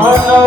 Hare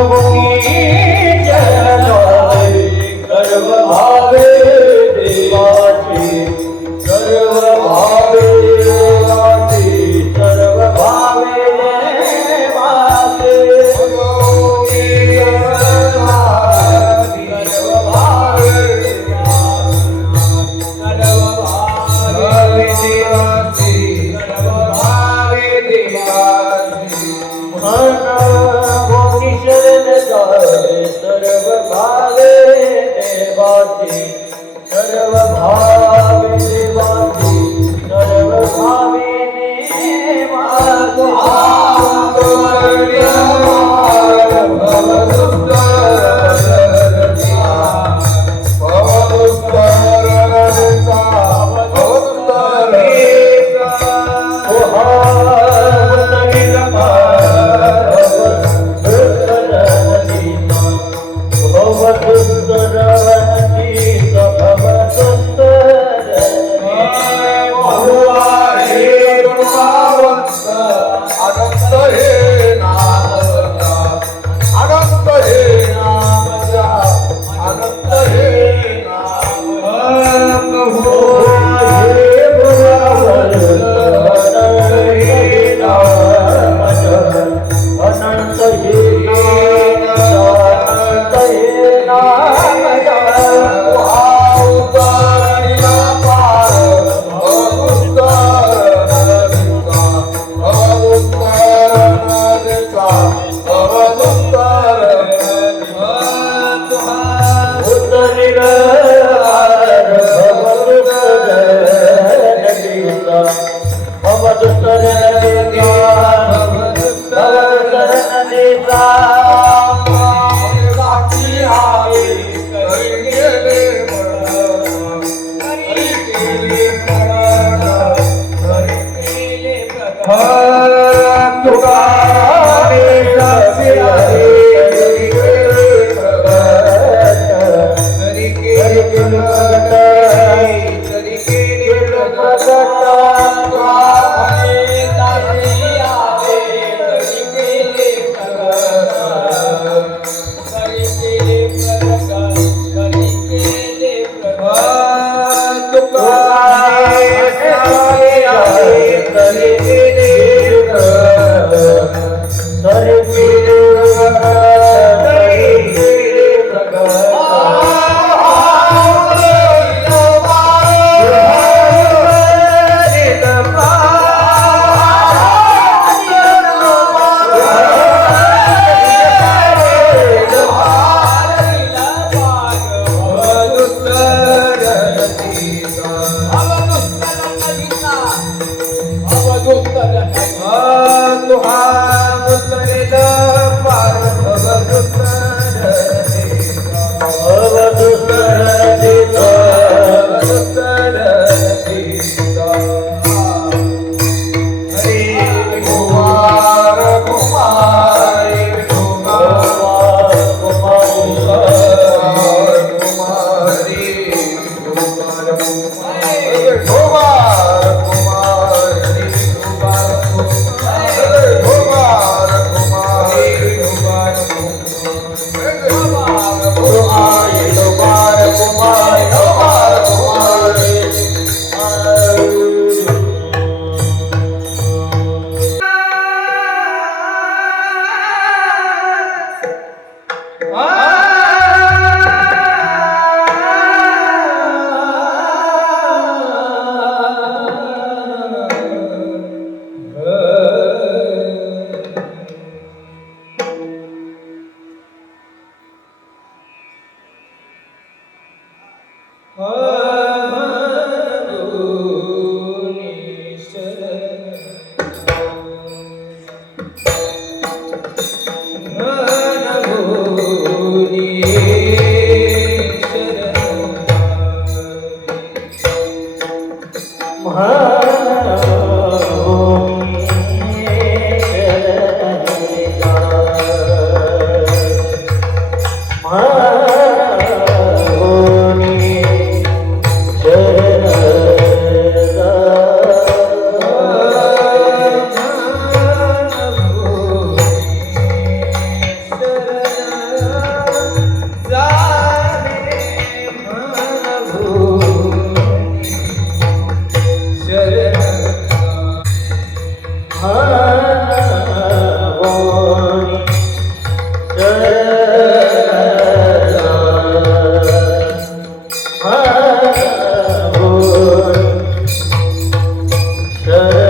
सर्व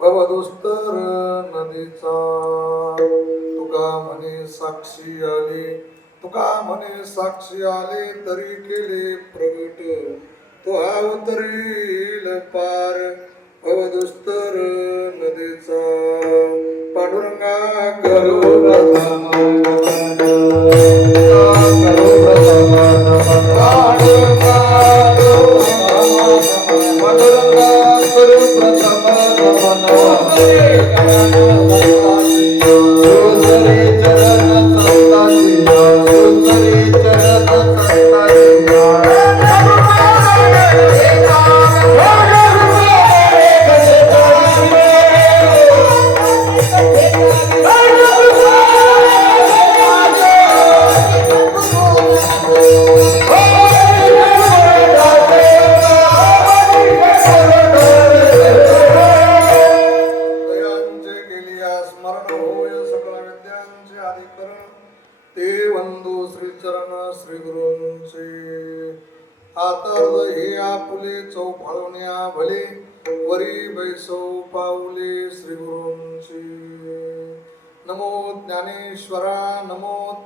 भवदुस्तर नदीचा तुका म्हणे साक्षी आले तरी केले प्रगट तो अवतरील पार भवदुस्तर नदीचा पांडुरंगा करू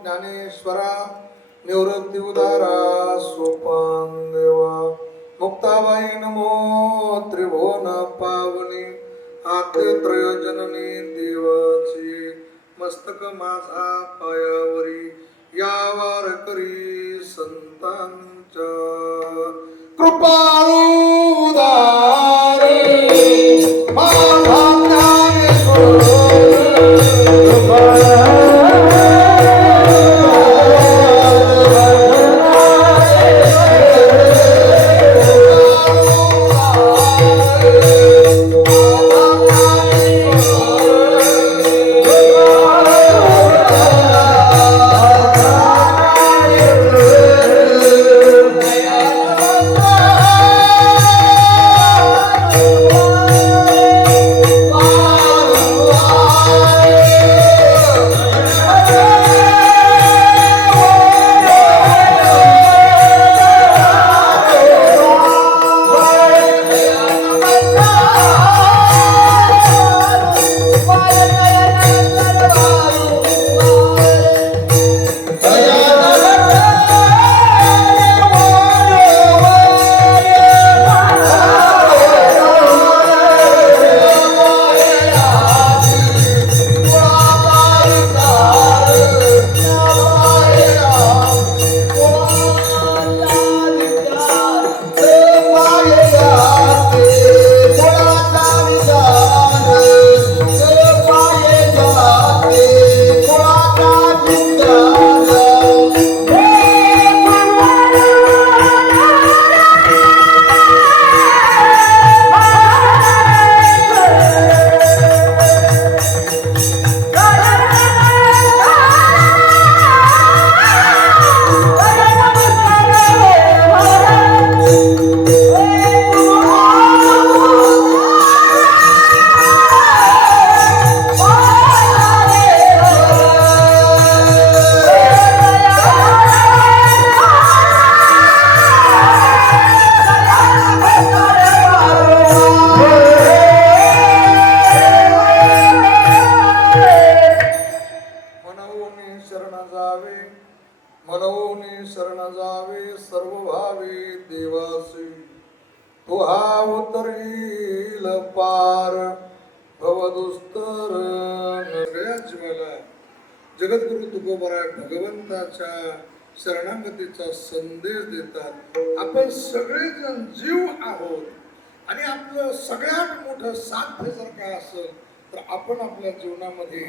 ज्ञानेश्वरा निवृत्ती उदारा सोपान देवा मुक्ताबाई नमो त्रिभुवन पावनी आद्यत्रय जननी देवाची मस्तक माझा पायावरी या वारकरी संतांच्या कृपाळू उदारे माझा ज्ञानेश्वर तो हा उतरील पार भवदुस्तर. सगळ्या जीवाला जगद्गुरु तुकोबाराय भगवंताच्या शरणागतीचा संदेश देतात. आपण सगळेजण जीव आहोत आणि आपलं सगळ्यात मोठं साध्य जर काय असेल तर आपण आपल्या जीवनामध्ये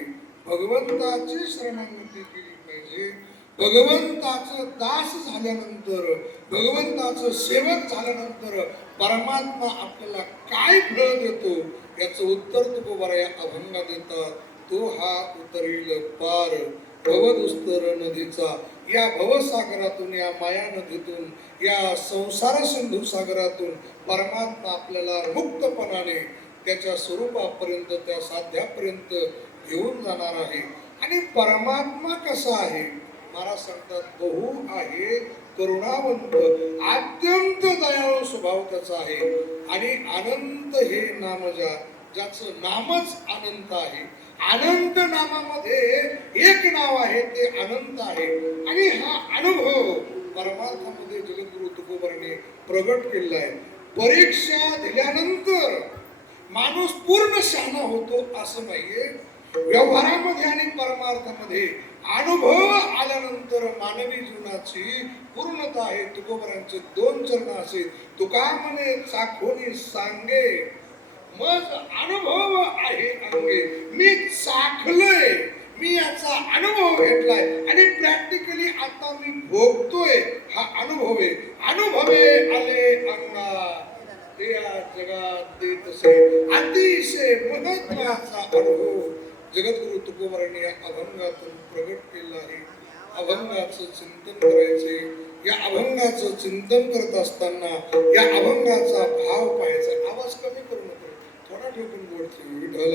भगवंताची शरणागती केली पाहिजे. भगवंताचं दास झाल्यानंतर, भगवंताचं सेवक झाल्यानंतर परमात्मा आपल्याला काय फळ देतो याचं उत्तर तुकोबाराय या अभंगात देतात. तो हा उतरील पार भवदुस्तर नदीचा. या भवसागरातून, या माया नदीतून, या संसार सिंधू सागरातून परमात्मा आपल्याला मुक्तपणाने त्याच्या स्वरूपापर्यंत, त्या साध्यापर्यंत घेऊन जाणार आहे. आणि परमात्मा कसा आहे? महाराज सांगतात, बहु आहे करुणावंत, अत्यंत दयाळू स्वभाव त्याचा आहे. आणि अनंत हे नाम ज्याचं नामच अनंत आहे. अनंत नामामध्ये एक नाव आहे, ते अनंत आहे. आणि हा अनुभव परमार्थामध्ये जगद्गुरु तुकोबाराने प्रगट केलेला आहे. परीक्षा दिल्यानंतर माणूस पूर्ण शहाणा होतो असं नाहीये. व्यवहारामध्ये आणि परमार्थामध्ये अनुभव आल्यानंतर मानवी जीवनाची पूर्णता आहे. तुकोबारांचे 2 चरण असे, तुका म्हणे चाखोनी सांगे मग अनुभव आहे अंगे. मी चाखलोय, मी याचा अनुभव घेतलाय आणि प्रॅक्टिकली आता मी भोगतोय. हा अनुभव आहे. अनुभवे आले अंगा ते या जगात देत असे. अतिशय महत्वाचा अनुभव जगद्गुरु तुकोबारांनी या अभंगातून प्रगट केला आहे. अभंगाचं चिंतन करायचे. या अभंगाचं चिंतन करत असताना या अभंगाचा भाव पाहायचा. आवाज कमी करू नको, थोडा ठोकून बोलतो. विठ्ठल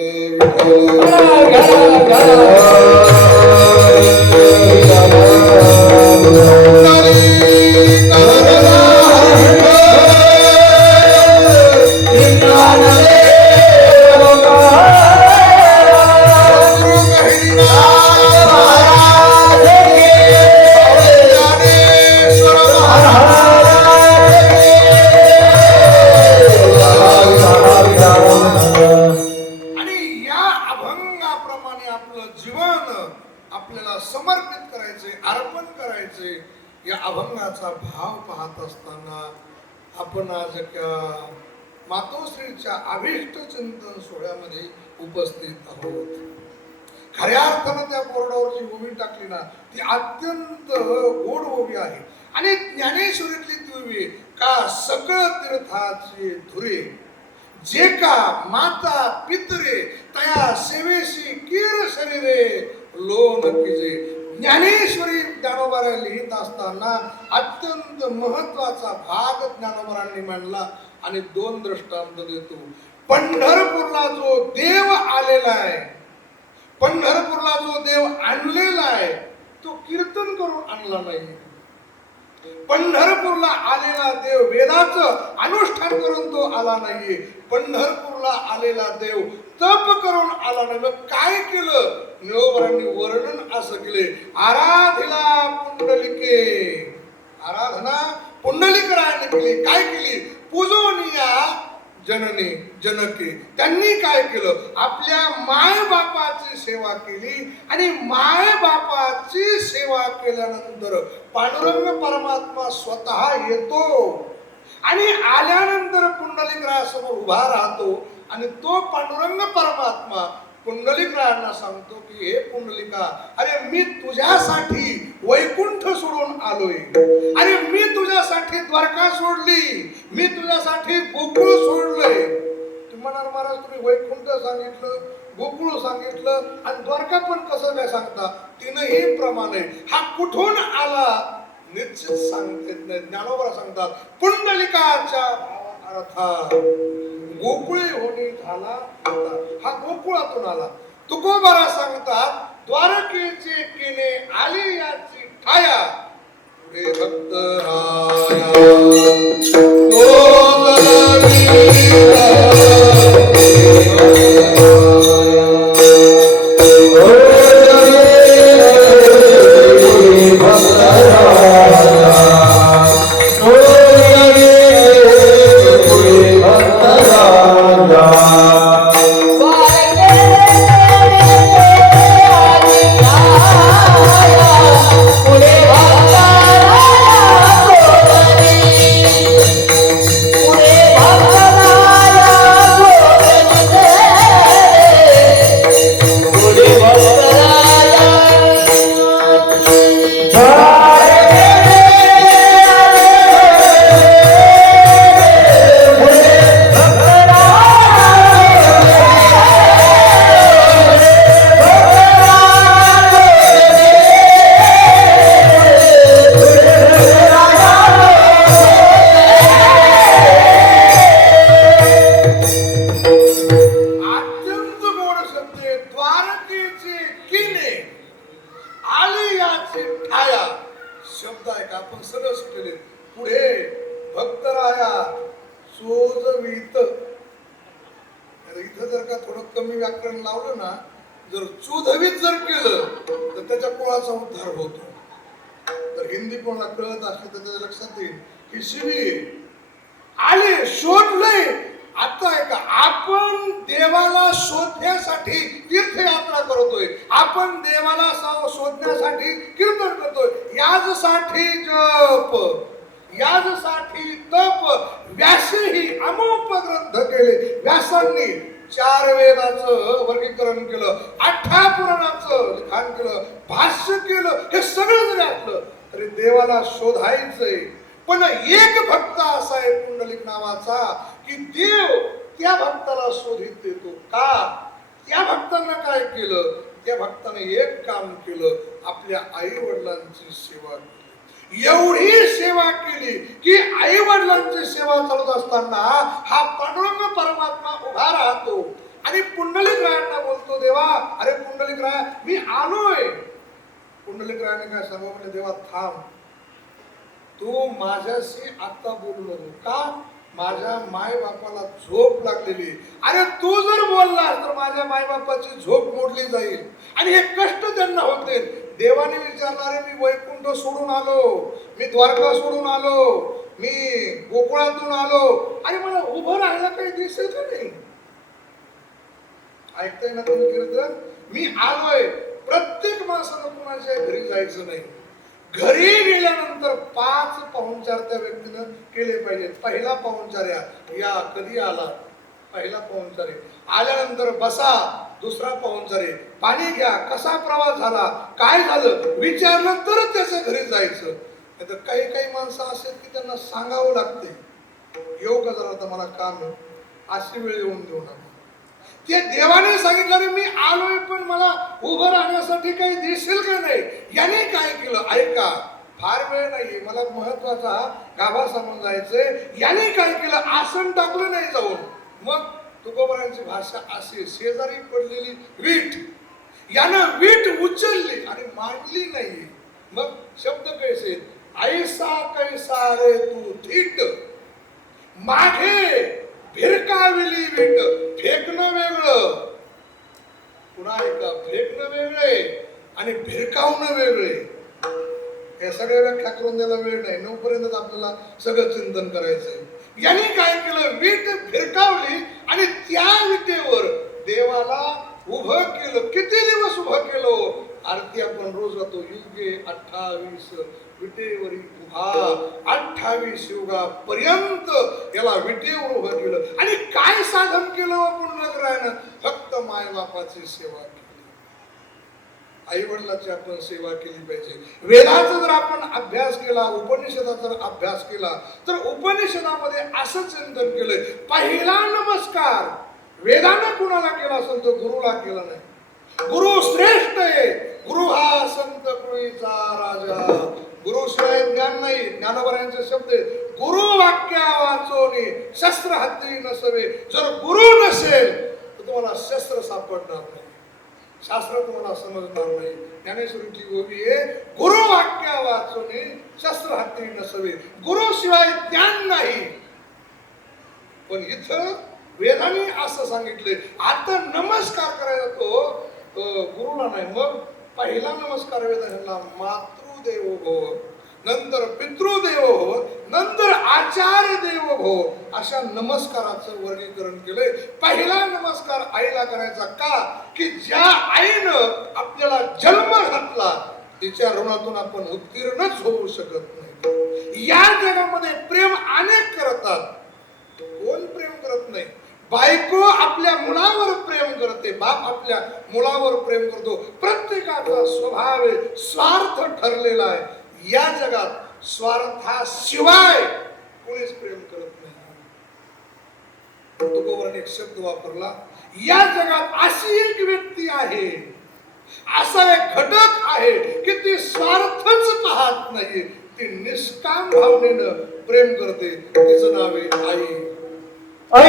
या अभंगाचा भाव पाहत असताना आपण आज एका मातोश्रीच्या अभिष्ट चिंतन सोहळ्यामध्ये उपस्थित आहोत. खऱ्या अर्थानं त्या बोर्डावरची ओवी टाकली ना, ती अत्यंत गोड ओवी आहे. आणि ज्ञानेश्वरीतली ती ओवी का सकळ तीर्थाचे धुरे जे का माता पितरे तया सेवेशी कीर शरीरे लोन किजे. ज्ञानेश्वरी ज्ञानोबारा लिहित असताना अत्यंत महत्वाचा भाग ज्ञानोबारांनी मांडला आणि 2 दृष्टांत देतो. पंढरपूरला जो देव आलेला आहे, पंढरपूरला जो देव आणलेला आहे, तो कीर्तन करून आणला नाही. पंढरपूरला आलेला देव वेदाचं अनुष्ठान करून तो आला नाहीये. पंढरपूरला आलेला देव तप करून आला नाही. मग काय केलं? ज्ञानोबारांनी वर्णन असं केले, आराधिला पुंडलिके. आराधना पुंडलिकराने केली. काय केली? पूजोनिया जननी जनके. त्यांनी काय केलं? आपल्या माय बापाची सेवा केली. आणि माय बापाची सेवा केल्यानंतर पांडुरंग परमात्मा स्वतः येतो आणि आल्यानंतर पुंडलिकरायासमोर उभा राहतो. आणि तो पांडुरंग परमात्मा पुंडलिकरायांना सांगतो की हे पुंडलिका, अरे मी तुझ्यासाठी वैकुंठ सोडून आलोय. अरे मी तुझ्यासाठी द्वारका सोडली, मी तुझ्यासाठी गोकुळ सोडलंय. तुम्ही म्हणाल महाराज तुम्ही वैकुंठ सांगितलं, गोकुळ सांगितलं आणि द्वारका पण कसं काय सांगता? तीनही प्रमाण आहे. हा कुठून आला निश्चित सांगते. ज्ञानोबा सांगतात पुंडलिकाच्या अर्थ गोकुळे होणे झाला. हा गोकुळातून आला. तुकोबारा सांगतात द्वारकेचे केले आली याची ठाया पुढे भक्त Oh व्याकरण लावलं ना, जर चुधवीत जर केलं तर त्याच्या कुळाचा उद्धार होतो. तर हिंदी कोणाला कळत असलं तर त्याच्या लक्षात येईल की शिवी आले शोधले. आता आहे का, आपण देवाला शोधण्यासाठी तीर्थयात्रा करतोय, आपण देवाला शोधण्यासाठी कीर्तन करतोय, याचसाठी जप, याचसाठी तप. व्यासही अमोप ग्रंथ केले. व्यासांनी 4 वेदाचं वर्गीकरण केलं, 18 पुराणाचं लिखाण केलं, भाष्य केलं. हे सगळं जरी असलं तरी देवाला शोधायचंय. पण एक भक्त असा आहे पुंडलिक नावाचा की देव त्या भक्ताला शोधित देतो. का? त्या भक्तांना काय केलं? त्या भक्ताने एक काम केलं, आपल्या आई वडिलांची सेवा केली. एवढी सेवा केली की आई वडिलांची सेवा चालत असताना हा पांडुरंग परमात्मा उभा राहतो आणि पुंडलिक रायांना बोलतो, देवा, अरे पुंडलिक राय, मी आलोय. पुंडलिक रायाने काय सांगू म्हणजे, देवा थांब, तू माझ्याशी आता बोलू नको. का? माझ्या माय बापाला झोप लागलेली. अरे तू जर बोललास तर माझ्या माय बापाची झोप मोडली जाईल आणि हे कष्ट त्यांना होते. देवाने विचारणारे, मी वैकुंठ सोडून आलो, मी द्वारका सोडून आलो, मी गोकुळातून आलो आणि मला उभं राहायला काही दिसत नाही. ऐकताय ना तुम्ही कीर्तन? मी आलोय. प्रत्येक माणसानं कुणाच्या घरी जायचं नाही. घरी गेल्यानंतर 5 पाहुणचार त्या व्यक्तीनं केले पाहिजेत. पहिला पाहुणचार या कधी आला, पहिला पाहुणचार आल्यानंतर बसा, दुसरा पाहुणचार पाणी घ्या, कसा प्रवास झाला, काय झालं विचारलं तर त्याच्या घरी जायचं. नाही तर काही काही माणसं असेल की त्यांना सांगावं लागते, येऊ का जरा, आता मला काम आहे, अशी वेळ येऊन देऊ नका. ते देवाने सांगितलं, मी आलोय पण मला उभं राहण्यासाठी काही दिसेल का नाही. याने काय केलं, ऐका, फार वेळ नाहीये, मला महत्वाचा गाभा सांगून जायचंय. याने काय केलं, आसन टाकलं नाही जाऊन. मग तुकोबारांची भाषा अशी, शेजारी पडलेली वीट, यानं वीट उचलली आणि मांडली नाही. मग शब्द कैसे, ऐसा कैसा रे तू थीट, मागे भिरकाविली वीट. फेकणं वेगळं, पुन्हा ऐका, फेकणं वेगळे आणि भिरकावणं वेगळे. हे सगळ्या व्याख्या करून द्यायला वेळ नाही. 9 पर्यंत आपल्याला सगळं चिंतन करायचंय. यांनी काय केलं, वीट भिरकावली आणि त्या विटेवर देवाला उभं केलं. किती दिवस उभं केलं? आरती आपण रोज जातो, युगे 28 विटेवरी उभा, 28 युगापर्यंत याला विटेवर उभं केलं. आणि काय साधन केलं पुण्यग्रहानं? फक्त मायबापाची सेवा केली. आई वडिलांची आपण सेवा केली पाहिजे. वेदाचा जर आपण अभ्यास केला, उपनिषदाचा जर अभ्यास केला तर उपनिषदामध्ये असं चिंतन केलंय, पहिला नमस्कार वेदानं कुणाला केला असेल तर गुरुला केला नाही. गुरु श्रेष्ठ आहे. गुरु हा संत कुळीचा राजा. गुरु शिवाय ज्ञान नाही. ज्ञानोबरायांचे शब्द, गुरु वाक्या वाचोनी शस्त्र हाती नसवे. जर गुरु नसेल तर तुम्हाला शस्त्र सापडणार नाही, शास्त्र तुम्हाला समजणार नाही. ज्ञानेश्वरीची ओवी आहे, गुरु वाक्या वाचोनी शस्त्र हाती नसवे. गुरु शिवाय ज्ञान नाही. पण इथं वेदाने असं सांगितलंय, आता नमस्कार करायला तो गुरुला नाही. मग पहिला नमस्कार वेदांना मातृदेवो भव, नंतर पितृदेवो भव, नंतर आचार्य देवो भव, अशा नमस्काराचं वर्गीकरण केलंय. पहिला नमस्कार आईला करायचा. का? की ज्या आईनं आपल्याला जन्म घातला तिच्या ऋणातून आपण उत्तीर्णच होऊ शकत नाही. या जगामध्ये प्रेम अनेक करतात, कोण प्रेम करत नाही? बायको आपल्या मुलावर प्रेम करते, बाप आपल्या मुलावर प्रेम करतो. प्रत्येकाचा स्वभाव स्वार्थ ठरलेला आहे. या जगात स्वार्थाशिवाय कोणीच प्रेम करत नाही. तुकोबारांनी एक शब्द वापरला, या जगात अशी एक व्यक्ती आहे, असा एक घटक आहे की ती स्वार्थच पाहत नाही, ती निष्काम भावनेनं प्रेम करते. तिचं नाव आहे आई. I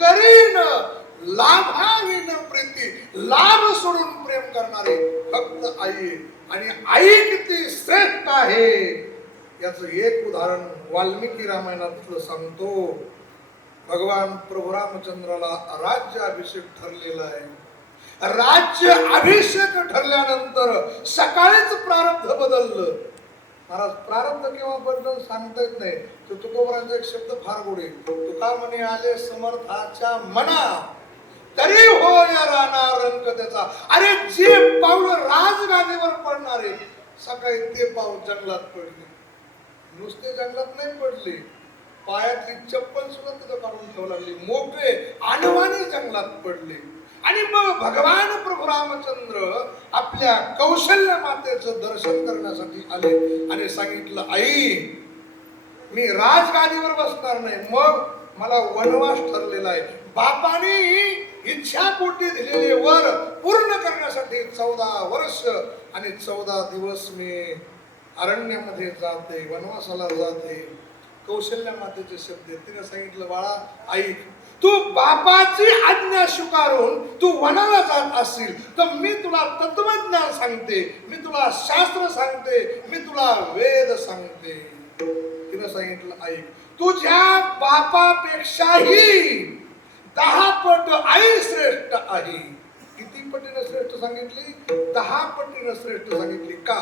करीन लाभाविन प्रीती, लाभ सोडून प्रेम करणारी फक्त आई. आणि आई किती श्रेष्ठ आहे याच एक उदाहरण वाल्मिकी रामायणातलं सांगतो. भगवान प्रभू रामचंद्राला राज्य अभिषेक ठरलेला आहे. राज्य अभिषेक ठरल्यानंतर सकाळीच प्रारब्ध बदललं. महाराज प्रारब्ध केव्हा बदल सांगता येत नाही. तो तुकोबरांचा एक शब्द फार गोड आहे. तुका म्हणे आले समर्थाच्या मना तरी होय राहणार रंक त्याचा. अरे जे पाऊल राजगादीवर पडणारे सकाळी ते पाऊल जंगलात पडले. नुसते जंगलात नाही पडले, पायातली चप्पल सुद्धा तिथं काढून ठेवू लागली. मोकळे अनवाणी जंगलात पडले. आणि मग भगवान प्रभू रामचंद्र आपल्या कौशल्य मातेचं दर्शन करण्यासाठी आले आणि सांगितलं, आई मी राजगादीवर बसणार नाही, मग मला वनवास ठरलेला आहे. बापाने इच्छा पोटी दिलेले वर पूर्ण करण्यासाठी 14 वर्ष आणि 14 दिवस मी अरण्यामध्ये जाते, वनवासाला जाते. कौशल्य मातेचे शब्द तिने सांगितलं, बाळा ऐक, तू बापाची आज्ञा स्वीकारून तू वनाला जात असशील तर मी तुला तत्वज्ञान सांगते, मी तुला शास्त्र सांगते, मी तुला वेद सांगते. तिने सांगितलं, ऐक, तुझ्या बापापेक्षाही 10 पट आई श्रेष्ठ आहे. किती पटीने श्रेष्ठ सांगितली? 10 पटीने श्रेष्ठ सांगितली. का?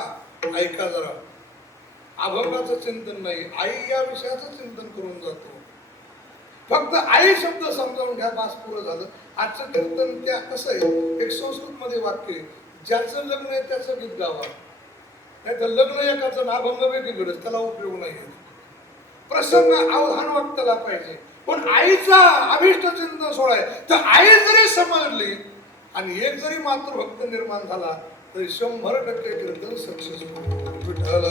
ऐका जरा. अभंगाचं चिंतन नाही, आई या विषयाचं चिंतन करून जातो. फक्त आई शब्द समजावून घ्या, बास पुरं झालं. आजचं कीर्तन त्या कसं आहे, एक संस्कृत मध्ये वाक्य, ज्याचं लग्न आहे त्याचं गीत गावा, नाही तर लग्न एकाचं अभंग वेगळीकडेच, त्याला उपयोग नाही. प्रसंग अवधान वाटताला पाहिजे. पण आईचा अभिष्ट चिंतन सोडाय तर आई जरी समजली आणि एक जरी मातृभक्त निर्माण झाला तरी 100% कीर्तन सक्सेसफुल. विठ्ठल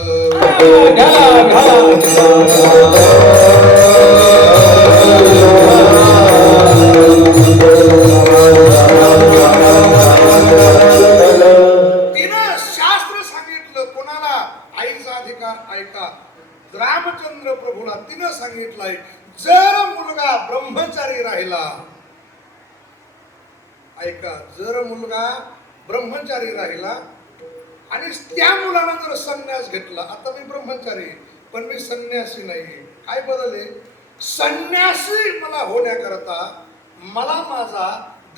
तिनं शास्त्र सांगितलं कोणाला? आईचा अधिकार ऐका. रामचंद्र प्रभूला तिनं सांगितलंय, जर मुलगा ब्रह्मचारी राहिला, ऐका, जर मुलगा ब्रह्मचारी राहिला आणि त्या मुलानं जर संन्यास घेतला, आता मी ब्रह्मचारी पण मी संन्यासी नाही, काय बदल आहे? संन्यासी मला होण्याकरता मला माझा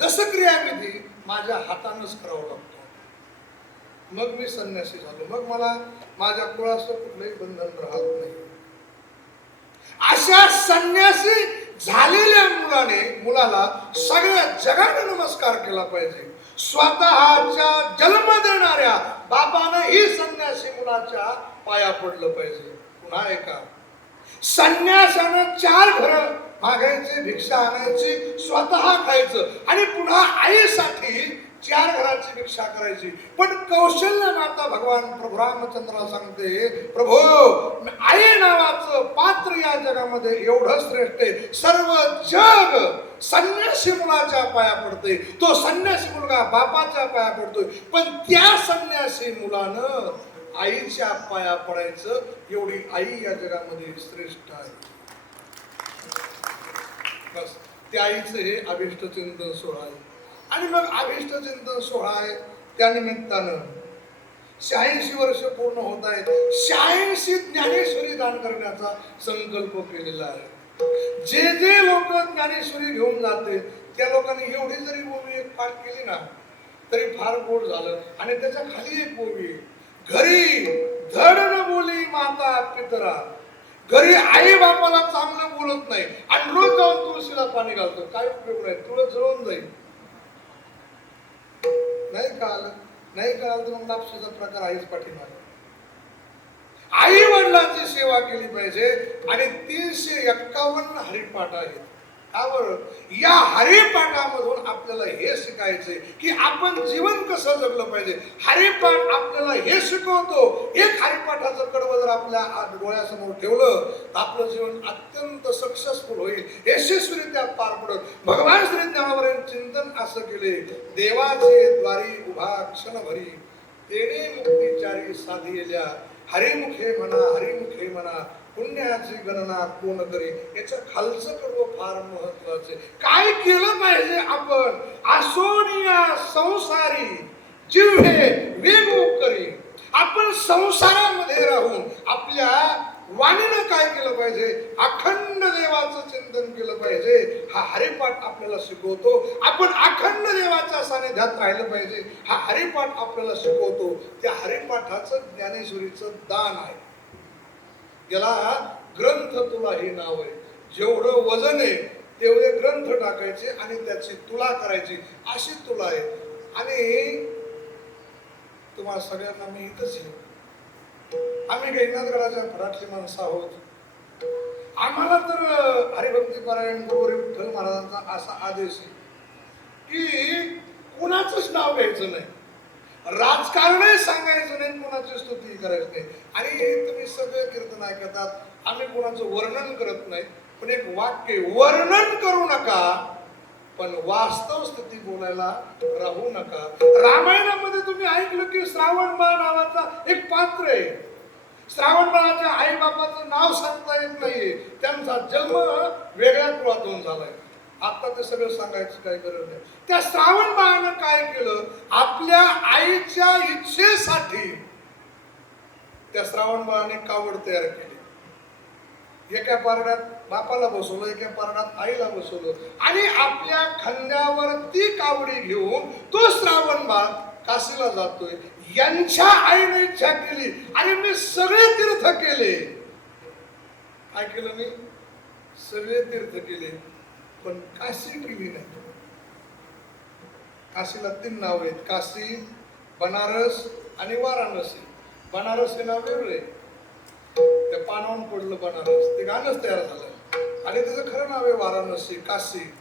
दशक्रियाविधी माझ्या हातानंच करावा लागतो. मग मी संन्यासी झालो, मग मला माझ्या कुळाचं कुठलंही बंधन राहत नाही. अशा संन्यासी झालेल्या मुलाला सगळ्या जगाने नमस्कार केला पाहिजे. स्वतःच्या जन्म देणाऱ्या बापानं ही संन्यासी मुलाच्या पाया पडलं पाहिजे. पुन्हा ऐका, संन्यासानं 4 घरं मागायची, भिक्षा आणायची, स्वतः खायचं आणि पुन्हा आईसाठी 4 घराची भिक्षा करायची. पण कौशल्य माता भगवान प्रभू रामचंद्र सांगते, प्रभू आई नावाचं पात्र या जगामध्ये एवढं श्रेष्ठ आहे, सर्व जग संन्यासी मुलाच्या पाया पडते. तो संन्यासी मुलगा बापाच्या पाया पडतोय, पण त्या संन्यासी मुलानं आईच्या पाया पडायचं. एवढी आई या जगामध्ये श्रेष्ठ आहे. बस त्या आईचं हे अभिष्ट चिंतन सोहळा आहे. आणि मग अभिष्ट चिंतन सोहळा आहे, त्या निमित्तानं 86 वर्ष पूर्ण होत आहेत. 86 ज्ञानेश्वरी दान करण्याचा संकल्प केलेला आहे. जे जे लोक ज्ञानेश्वरी घेऊन जाते त्या लोकांनी एवढी जरी ओवी एक पाठ केली ना तरी फार गोड झालं. आणि त्याच्या खाली एक ओवी, घरी धड न बोली माता पितरा. घरी आई बापाला चांगलं बोलत नाही आणि रोज जाऊन तुळशीला पाणी घालतो, काय उपयोग नाही, तुळस जळून जाईल. नाही कळालं तर मग लापशीचा प्रकार आईच पाठीमागे. आई वडिलांची सेवा केली पाहिजे. आणि 351 हरिपाठ आहेत. या हरिपाठामधून आपल्याला हे शिकायचंय की आपण जीवन कसं जगलं पाहिजे. हरिपाठ आपल्याला हे शिकवतो. एक हरिपाठाचं कडवं जर आपल्या डोळ्यासमोर ठेवलं तर आपलं जीवन अत्यंत सक्सेसफुल होईल, यशस्वीरित्या पार पडत. भगवान श्री ज्ञानवरांचे चिंतन असं केले, देवाचे द्वारी उभा क्षणभरी तेने मुक्तिचारी साधिल्या. हरिमुखे म्हणा पुण्याची गणना कोण करी, याच्या खालचं कर्म फार महत्वाचे. काय केलं पाहिजे आपण? आसोनिया संसारी जिव्हे वेगू करी. आपण संसारामध्ये राहून आपल्या वाणीनं काय केलं पाहिजे? अखंड देवाचं चिंतन केलं पाहिजे. हा हरिपाठ आपल्याला शिकवतो. आपण अखंड देवाच्या सानिध्यात राहिलं पाहिजे. हा हरिपाठ आपल्याला शिकवतो. त्या हरिपाठाचं ज्ञानेश्वरीचं दान आहे. याला ग्रंथ तुला हे नाव आहे. जेवढं वजन आहे तेवढे ग्रंथ टाकायचे आणि त्याची तुला करायची, अशी तुला आहे. आणि तुम्हाला सगळ्यांना मी इथंच येऊ, आम्ही गैनाथगडाच्या फडातली माणसं आहोत. आम्हाला तर हरिभक्ती पारायण गौरी विठ्ठल महाराजांचा असा आदेश आहे की कुणाचंच नाव घ्यायचं नाही, राजकारणही सांगायचं नाही, कुणाची स्तुती करायची नाही. आणि तुम्ही सगळे कीर्तन ऐकतात, आम्ही कुणाचं वर्णन करत नाही, पण एक वाक्य, वर्णन करू नका पण वास्तव स्थिती बोलायला राहू नका. रामायणामध्ये तुम्ही ऐकलं की श्रावणबाळ नावाचा एक पात्र आहे. श्रावणबाळाच्या आई बापाचं नाव सांगता येत नाहीये, त्यांचा जन्म वेगळ्या कुळातून झालाय. आता ते सगळं सांगायचं काही गरज नाही. त्या श्रावणबाळानं काय केलं? आपल्या आईच्या इच्छेसाठी त्या श्रावणबाळाने कावड तयार केली. एका पारड्यात बापाला बसवलं, एका पारड्यात आईला बसवलं आणि आपल्या खांद्यावर ती कावडी घेऊन तो श्रावणबाळ काशीला जातोय. यांच्या आईने इच्छा केली आणि मी सगळे तीर्थ केले. काय केलं? मी सगळे तीर्थ केले पण काशी केली नाही. काशीला 3 नाव आहेत, काशी, बनारस आणि वाराणसी. बनारस हे नाव वेगळे, त्या पानावून पडलं बनारस, ते गाणंच तयार झालं आणि त्याचं खरं नाव आहे वाराणसी, काशी.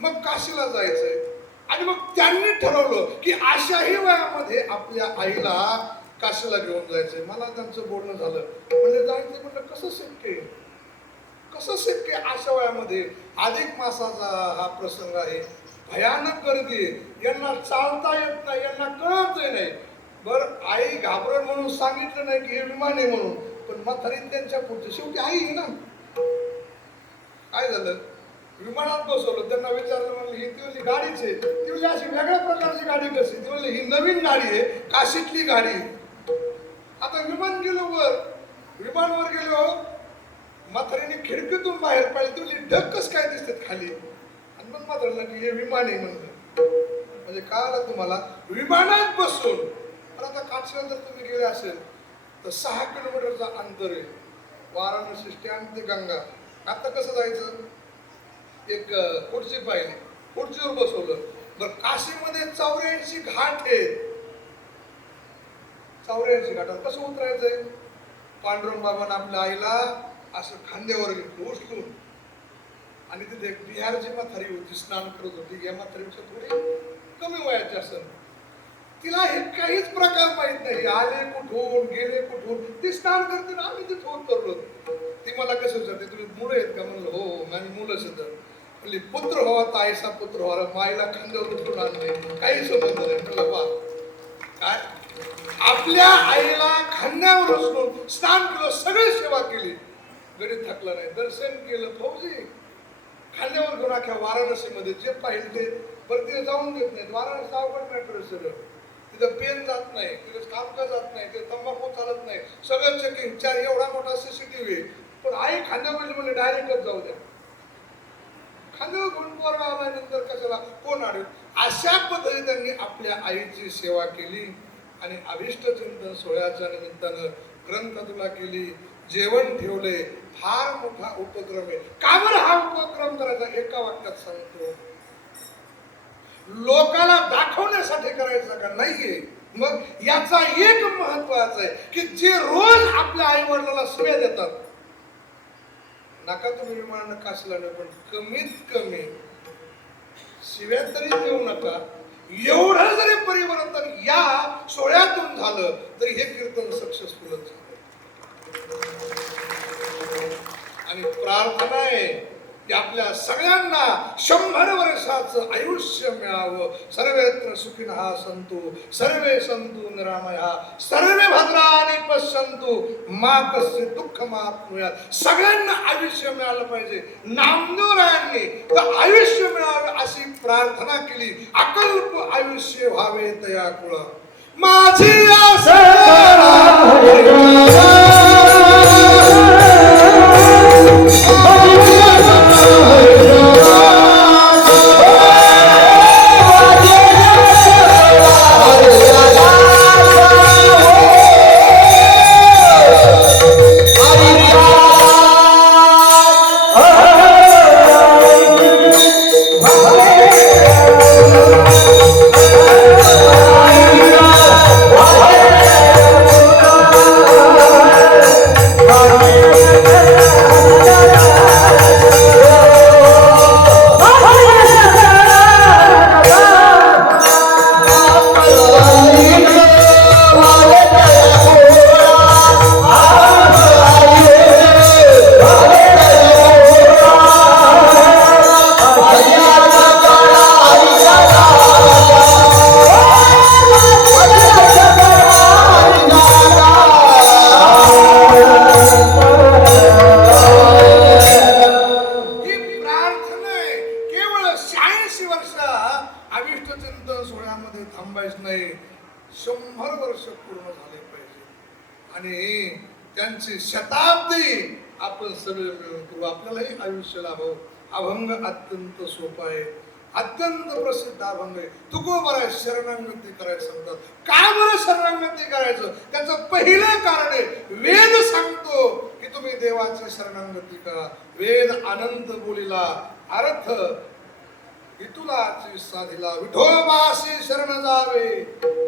मग काशीला जायचंय आणि मग त्यांनी ठरवलं की अशाही वयामध्ये आपल्या आईला काशीला घेऊन जायचंय. मला त्यांचं बोलणं झालं, म्हणजे जायचं म्हणलं कसं शक्य आहे? कसं शक्य आहे? अशा वयामध्ये अधिक मासाचा हा प्रसंग आहे, भयानक गर्दी आहे, यांना चालता येत नाही, यांना कळत नाही. बरं, आई घाबरण म्हणून सांगितलं नाही की हे विमान आहे म्हणून, पण म्हातारी त्यांच्या पुढचं, शेवटी आई आहे ना. काय झालं? विमानात बसवलं, त्यांना विचारलं, म्हणलं ही ती गाडीच आहे. ती म्हणजे अशी वेगळ्या प्रकारची गाडी कशी? ती म्हणली ही नवीन गाडी आहे, काशीतली गाडी. आता विमान गेलो वर, विमानवर गेलो, म्हातारीने खिडकीतून बाहेर पाहिलं, ती म्हणली ढग कसं काय दिसतात खाली? आणि मग म्हातारीला की हे विमान आहे म्हणलं. म्हणजे काय आलं तुम्हाला? विमानात बसून. पण आता काशीला जर तुम्ही गेले असेल तर 6 किलोमीटरचं अंतर आहे, वाराणसी स्टँड ते गंगा. आता कसं जायचं? एक खुर्ची पाहिली, खुर्चीवर बसवलं. बरं, काशीमध्ये 84 घाट आहेत. 84 घाटात कसं उतरायचंय? पांडुरंग बाबांना आपल्या आईला असं खांद्यावर घेतलं उचलून, आणि तिथे एक बिहारची म्हातारी होती, स्नान करत होती. या म्हातारीपेक्षा थोडी कमी वयाची असेल, तिला हे काहीच प्रकार माहित नाही, आले कुठून गेले कुठून, ती स्नान करते ना, आम्ही तिथे उतरलो. ती मला कसं विचारते, तुम्ही मुलं आहेत का? म्हणलं हो, माझी मुलंच येतं. म्हणली पुत्र व्हावा तर आईसा पुत्र व्हावा, माईला खांद्यावर उठून आणले, काही संबंध नाही. म्हणलं वा, काय आपल्या आईला खांद्यावर उचलून स्नान केलं, सगळी सेवा केली, घरी थकला नाही. दर्शन केलं, फौजी खांद्यावर घेऊन अख्या वाराणसीमध्ये जे पाहिजे ते. बरं, तिथे जाऊन देत नाहीत. वाराणसी अवघड मेट्रो सगळं, तिथं पेन जात नाही, तिथे कामका जात नाही, तिथे तंबाखू चालत नाही, सगळं चेकिंग. 4 एवढा मोठा CCTV. पण आई खांद्यावर म्हणजे डायरेक्टच जाऊ द्या. खांद्यावर घेऊन पोरगा आल्यानंतर कशाला कोण आढळ? अशा पद्धतीने त्यांनी आपल्या आईची सेवा केली आणि अभिष्ट चिंतन सोहळ्याच्या निमित्तानं ग्रंथ तुला केली, जेवण ठेवले. फार मोठा उपक्रम आहे. का बरं हा उपक्रम करायचा? एका वाक्यात सांगतो, लोकाला दाखवण्यासाठी करायचा का? नाहीये. मग याचा एक महत्वाचा आहे की जे रोज आपल्या आई वडिलांना शिव्या देतात, नका तुम्ही विमानानं काशीला नाही, पण कमीत कमी शिव्या तरी देऊ नका. एवढं जरी परिवर्तन या सोहळ्यातून झालं तरी हे कीर्तन सक्सेसफुलच झालं. आणि प्रार्थना आहे की आपल्या सगळ्यांना 100 वर्ष वर्षाचं आयुष्य मिळावं. सर्वेत्र सुखिनः सन्तु सर्वे सन्तु निरामयाः सर्वे भद्राणि पश्यन्तु मा कश्चित् दुःखमाप्नुयात्. सगळ्यांना आयुष्य मिळालं पाहिजे. नामदेवरायांनी तर आयुष्य मिळावं अशी प्रार्थना केली. अकल्प आयुष्य व्हावे तया कुळ माझी आशा. शताब्दी आपण सगळे मिळून करू. आपल्यालाही आयुष्य लाभो. अभंग अत्यंत सोपा आहे. अत्यंत प्रसिद्ध अभंग आहे. तुकोबराय शरणागती करायचं सांगतात. का बरं शरणागती करायचं? त्याचं पहिलं कारण आहे वेद सांगतो की तुम्ही देवाची शरणागती करा. वेद अनंत बोलीला अर्थ इतुलाची साधिला विठोबाशी शरण जावे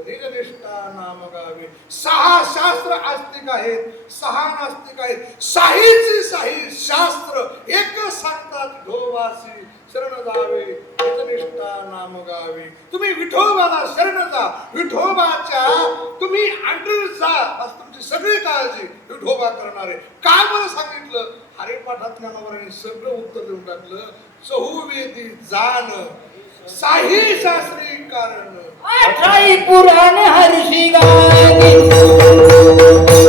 निजनिष्ठा नाम गावे. 6 शास्त्र आस्तिक आहेत, 6 नास्तिक आहेत. साहीची साही शास्त्र एक सांगतात विठोबाशी शरण जावे निजनिष्ठा नाम गावे. तुम्ही विठोबाला शरण जा. विठोबाच्या तुम्ही अंडर जा. आज तुमची सगळी काळजी विठोबा करणार आहे. काय बरं सांगितलं? हरिपाठात ज्ञानोबरांनी सगळं उत्तर देऊन टाकलं. चहुवेदी जाण साही शास्त्री कारण 18 पुराण हर्षी गाणी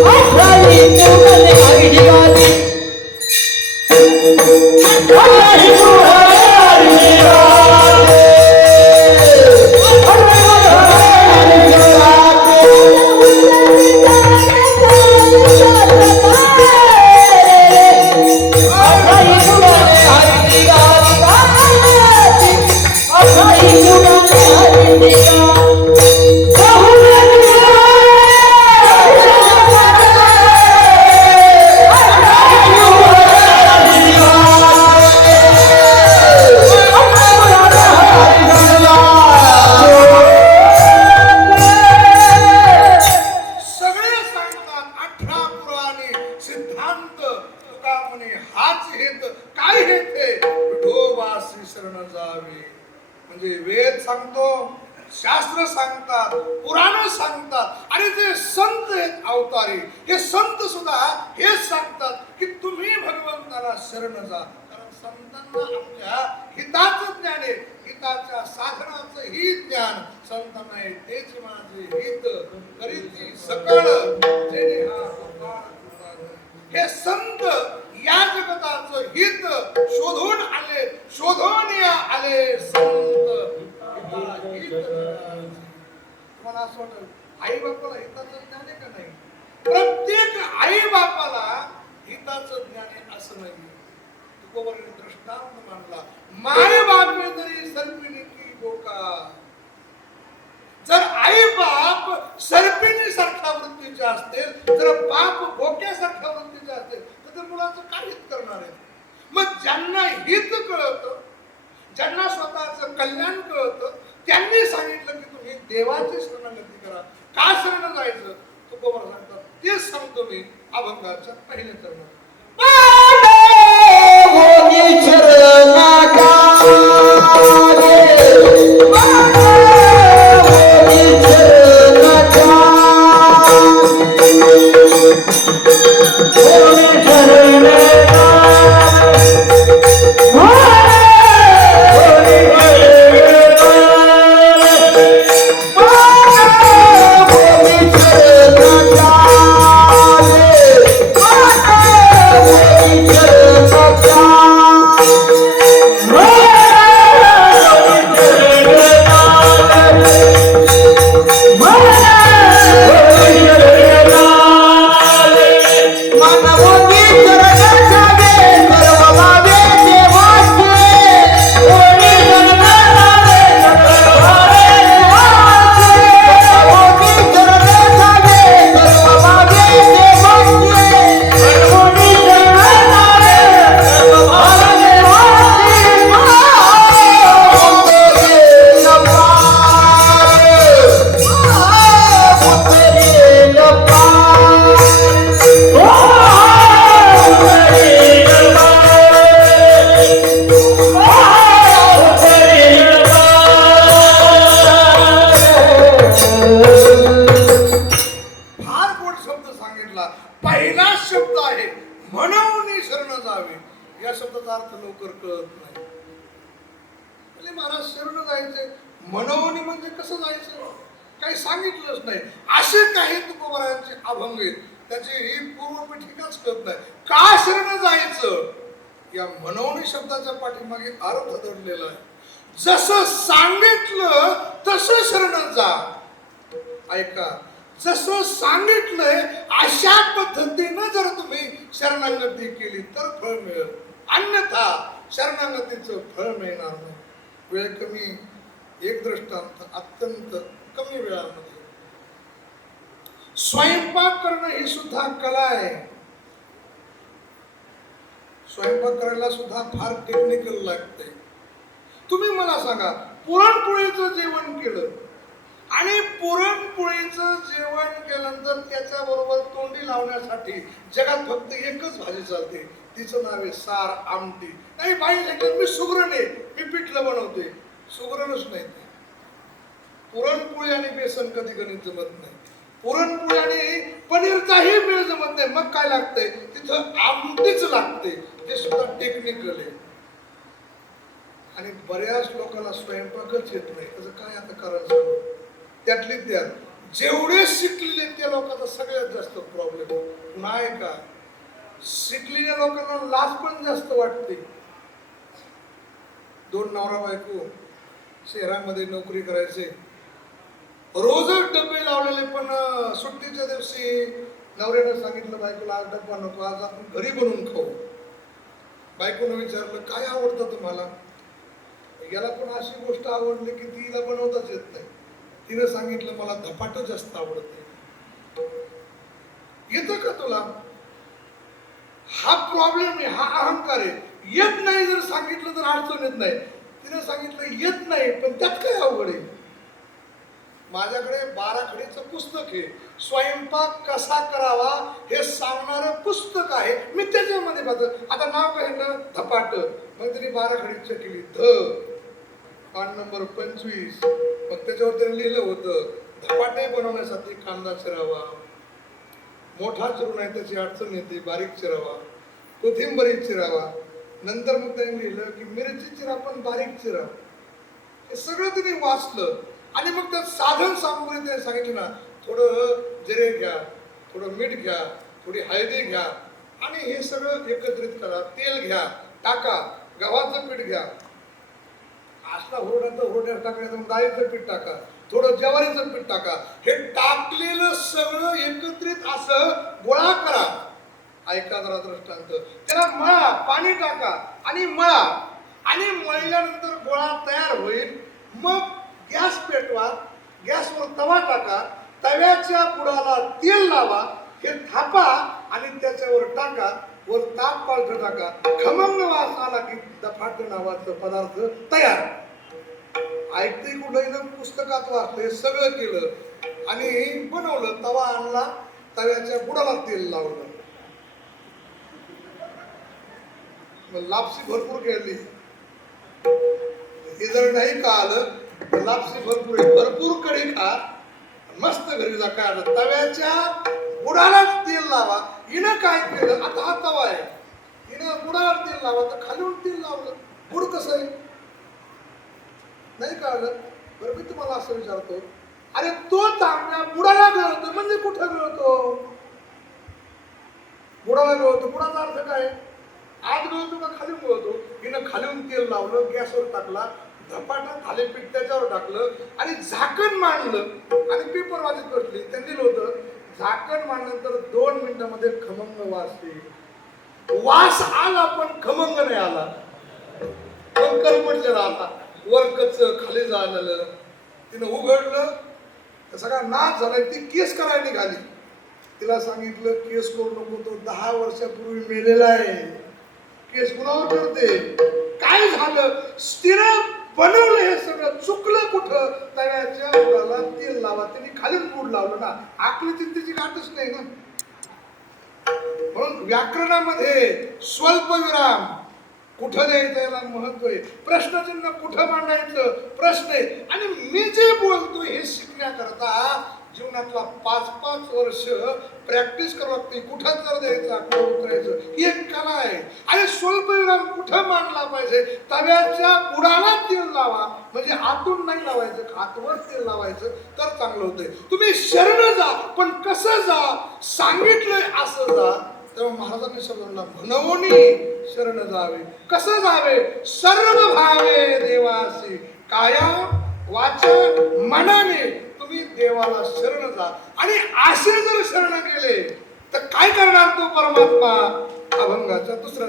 18 पुराण हर्षी गाणी 18 पुराण हर्षी गाणी शास्त्र सांगतात, पुराण सांगतात आणि जे संत आहेत अवतारी हे संत सुद्धा हेच सांगतात की तुम्ही भगवंताला शरण जा. कारण संतांना आपल्या हिताचं ज्ञान आहे. हिताच्या साधनाचं ही ज्ञान संतांना आहे. तेच माझे हित करीती सकळ जेणे हा गोपाळ कृपाळ. हे संत या जगताचं हित शोधून आले, शोधून आले संत. तुम्हाला असं वाटतं आई बापाला हिताचं ज्ञान आहे का नाही? प्रत्येक आई बापाला हिताचं ज्ञान आहे असं नाही. तुकोबारांनी दृष्टांत मांडला. माय बापे जरी सर्पिणी की बोका. जर आई बाप सर्पिणी सारख्या वृत्तीचे असतील, जर बाप बोक्यासारख्या वृत्तीचे असतील तर त्या मुलाचं काय हित करणार आहे? मग ज्यांना हित कळतं, ज्यांना स्वतःचं कल्याण कळतं, त्यांनी सांगितलं की तुम्ही देवाची शरणागती करा. का शरण जायचं? तुकोबार सांगतात. तेच सांगतो मी अभंगाच्या पहिल्या चरणात. Oh शरण जायचंय, मनोनी म्हणजे कसं जायचं काही सांगितलंच नाही. असे काही तुकोबारायांचे अभंग आहेत, त्याची ही पूर्वपीठिकाच कळत नाही. का शरण जायचं या मनोनी शब्दाच्या पाठीमागे अर्थ दडलेला आहे. जसं सांगितलं तसं शरण जा. ऐका, जसं सांगितलंय अशा पद्धतीनं जर तुम्ही शरणागती केली तर फळ मिळेल, अन्यथा शरणागतीचं फळ मिळणार नाही. वेळ कमी, एक दृष्टांत अत्यंत कमी वेळामध्ये. स्वयंपाक करणं ही सुद्धा कला आहे. स्वयंपाक करायला सुद्धा फार टेक्निकल लागते. तुम्ही मला सांगा, पुरणपोळीचं जेवण केलं आणि पुरणपोळीचं जेवण केल्यानंतर त्याच्या बरोबर तोंडी लावण्यासाठी जगात फक्त एकच भाजी चालते, तिचं नाव आहे सार, आमटी. नाही बाई सांगितलं मी सुगरण आहे, मी पिठलं बनवते, सुगरणच नाही ते. पुरणपोळी आणि बेसन कधी गणित जमत नाही, पुरणपोळी आणि पनीरचाही मेळ जमत नाही. मग काय लागतंय तिथं, आमटीच लागते, ते सुद्धा टेक्निकल आहे. आणि बऱ्याच लोकांना स्वयंपाकच येत नाही. त्याचं काय आता करायचं, त्यातली त्यात जेवढे शिकलेले त्या लोकांचा सगळ्यात जास्त प्रॉब्लेम नाही का. शिकलेल्या लोकांना लाज पण जास्त वाटते. दोन नवरा बायको शहरामध्ये नोकरी करायचे, रोजच डबे लावलेले, पण सुट्टीच्या दिवशी नवऱ्यानं सांगितलं बायकोला आज डब्बा नको, आज आपण घरी बनवून खाऊ. बायकोनं विचारलं काय आवडतं तुम्हाला, याला पण अशी गोष्ट आवडली की तिला बनवताच येत नाही. तिने सांगितलं मला धपाट जास्त आवडते. येतं का तुला, हा प्रॉब्लेम आहे, हा अहंकार आहे. येत नाही जर सांगितलं तर अडचण येत नाही. तिने सांगितलं येत नाही, पण त्यात काय अवघड आहे. माझ्याकडे 12 खडीचं पुस्तक आहे, स्वयंपाक कसा करावा हे सांगणारं पुस्तक आहे. मी त्याच्यामध्ये पाहतो. आता नाव काय ना, धपाट. मग त्यांनी 12 खडीचं केली, पान नंबर 25. मग त्याच्यावर त्यांनी लिहिलं होतं धपाटे बनवण्यासाठी कांदा चिरावा, मोठा चिरून आहे त्याची अडचण येते, बारीक चिरावा, कोथिंबरी चिरावा. नंतर मग त्यांनी लिहिलं की मिरची चिरा पण बारीक चिरा. हे सगळं त्यांनी वाचलं आणि मग त्यात साधन सामुग्री त्यांनी सांगितलं ना, थोडं जिरे घ्या, थोडं मीठ घ्या, थोडी हळदी घ्या आणि हे सगळं एकत्रित करा. तेल घ्या, टाका, गव्हाचं पीठ घ्या, असला हुरड्यात टाकायचं, डाळीचं पीठ टाका, थोडं ज्वारीचं पीठ टाका. हे टाकलेलं सगळं एकत्रित असं गोळा करा. ऐका जरा दृष्टांत, त्याला मळा, पाणी टाका आणि मळा. आणि मळल्यानंतर गोळा तयार होईल. मग गॅस पेटवा, गॅसवर तवा टाका, तव्याच्या बुडाला तेल लावा, हे थापा आणि त्याच्यावर टाका, वर ताप पालथ टाका. खमंग वास आला की धपाट नावाचं पदार्थ तयार. ऐकते कुठं, पुस्तकात वाचले, सगळं केलं आणि बनवलं. तवा आणला, तव्याच्या बुडाला तेल लावलं, लापसी भरपूर केली. हे जर नाही का आलं, लापसी भरपूर आहे, भरपूर कढी खा, मस्त घरी जा. काय आलं, तव्याच्या बुडाला तेल लावा. हिनं काय केलं, आता हा तवा आहे, हिनं बुडाला तेल लावा, तर खालून तेल लावलं. बुड कसं आहे नाही का आलं. बरं मी तुम्हाला असं विचारतो, अरे तो तांबडा बुडाला गळतो म्हणजे कुठं गळतो, बुडाला गळतो. बुडाचा अर्थ काय, आत गळतो का खाली गळतो. हिनं खालीून तेल लावलं, गॅसवर टाकला, धपाटा थालीपीठ त्याच्यावर टाकलं आणि झाकण मांडलं आणि पेपर वाजत बसली. त्यांनी होतं झाकण मांडल्यानंतर 2 मिनिटांमध्ये खमंग वास येईल. वास आला पण खमंग नाही आला, पण करपटलेला आला, वरकच खाली झालेलं. तिनं उघडलं, सगळा नाच झाला. ती केस करायला निघाली. तिला सांगितलं केस करू नको, तो 10 वर्षापूर्वी मेलेला आहे, केस कुणावर करते. काय झालं, तिनं बनवलं हे सगळं, चुकलं कुठं, तव्याच्या बुडाला तेल लावा. त्यांनी खालीच बुड लावलं ना, आपली तिची गाठच नाही ना. म्हणून व्याकरणामध्ये स्वल्पविराम कुठं द्यायचं याला महत्व आहे. प्रश्नचिन्ह कुठं मांडायचं प्रश्न आहे. आणि मी जे बोलतो हे शिकण्याकरता जीवनातला 5-5 वर्ष प्रॅक्टिस करावं लागते. कुठं जर द्यायचा, कुठं उतरायचं, ही एक कला आहे. आणि स्वल्पविराम कुठं मांडला पाहिजे, तव्याच्या बुडाला तेल लावा, म्हणजे आतून नाही लावायचं, हातवर तेल लावायचं तर चांगलं होतंय. तुम्ही शरण जा, पण कसं जा, सांगितलंय असं जा. तेव्हा महाराजांनी शब्दांना म्हणवून शरण जावे. कसं जावे? सर्व भावे देवासी, काया वाचा मनाने तुम्ही देवाला शरण जा. आणि असे जर शरण गेले तर काय करणार तो परमात्मा? अभंगाचा दुसरा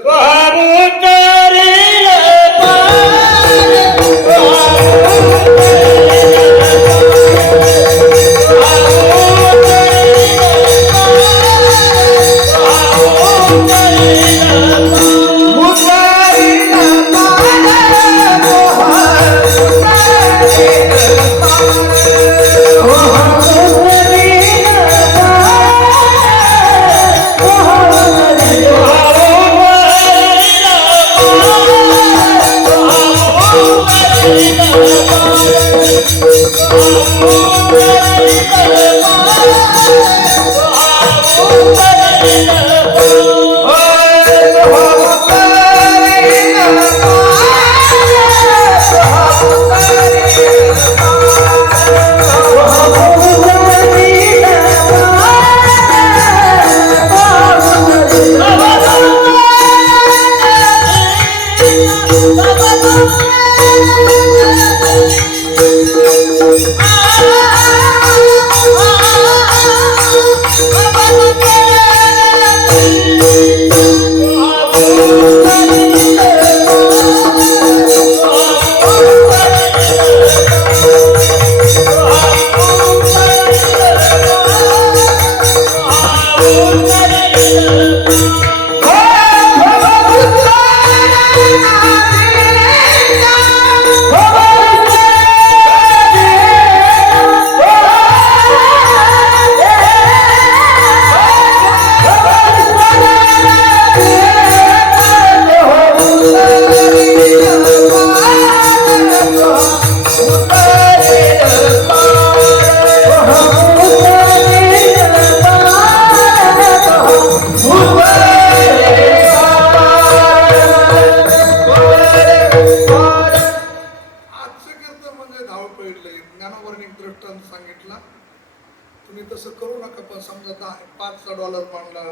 $5 मांडला,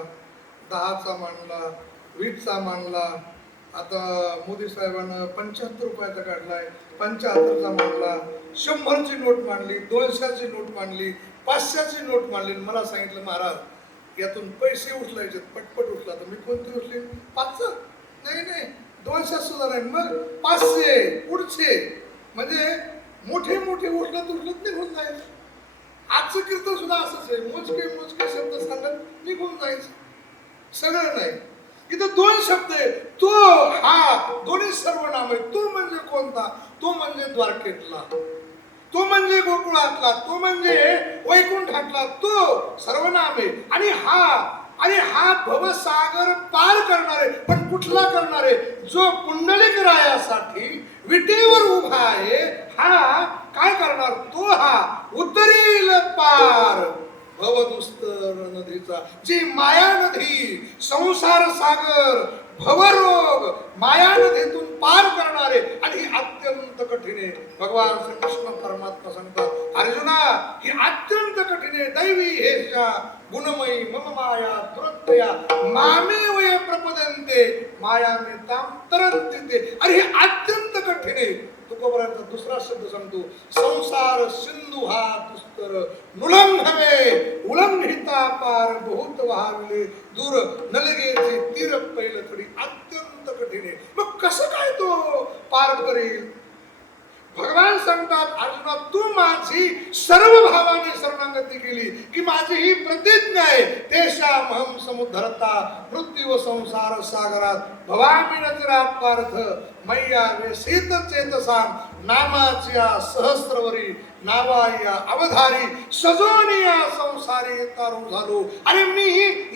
10चा मांडला, 20चा मांडला. आता मोदी साहेबांना 75 रुपयाचा काढलाय, 75चा मांडला, 100ची नोट मांडली, 200ची नोट मांडली, 500ची नोट मांडली. मला सांगितलं महाराज यातून पैसे उचलायचे, पटपट उचला. तर मी कोणते उचले? 500? नाही 200 सुद्धा नाही, मग 500 पुढचे. म्हणजे मोठे मोठे उचलत निघून जायचं. आजचं कीर्तन सुद्धा असंच आहे, मोजके शब्द सांगत निघून जायचं, सगळं नाही. इथं 2 शब्द आहे, तो हा, दोन्ही सर्वनाम आहे. तो म्हणजे कोणता? तो म्हणजे द्वारकेतला, तो म्हणजे गोकुळातला, तो म्हणजे वैकुंठातला, तो सर्वनाम आहे. आणि हा भवसागर पार करणारे, पण कुठला करणारे? जो पुंडलिक रायासाठी विटेवर उभा आहे, हा काय करणार? तो हा उतरील पार भवदुस्तर नदीचा. जी माया नदी, संसार सागर, भवरोग, माया नदीतून पार करणारे, आणि अत्यंत कठीण आहे. भगवान श्रीकृष्ण परमात्मा सांगतात, अर्जुना ही अत्यंत कठीण आहे. दैवी हेषा गुणमयी मम माया दुरत्यया मामे वय प्रपदन्ते मायामे ताम तरन्ति. अरे हे अत्यंत कठीण आहे. तुकोबराचा दुसरा शब्द सांगतो, संसार सिंधू हा दुस्तर नुलंघवे उल्लंघिता पार बहुत वाहविले दूर नलगेचे तीर पहिलं थोडी. अत्यंत कठीण आहे. मग कसं काय तो पार करेल? भगवान सांगतात, अर्जुना तू माझी सर्व भावाने शरणागती केली की माझी ही प्रतिज्ञा आहे, तेषामहं समुद्धरता मृत्यू संसार सागरात भवामी नजरात पार्थ मैया वेसित चेतसां नामाच्या सहस्रवरी नावाया अवधारी सजोनिया संसारी तारू झालो. आणि मी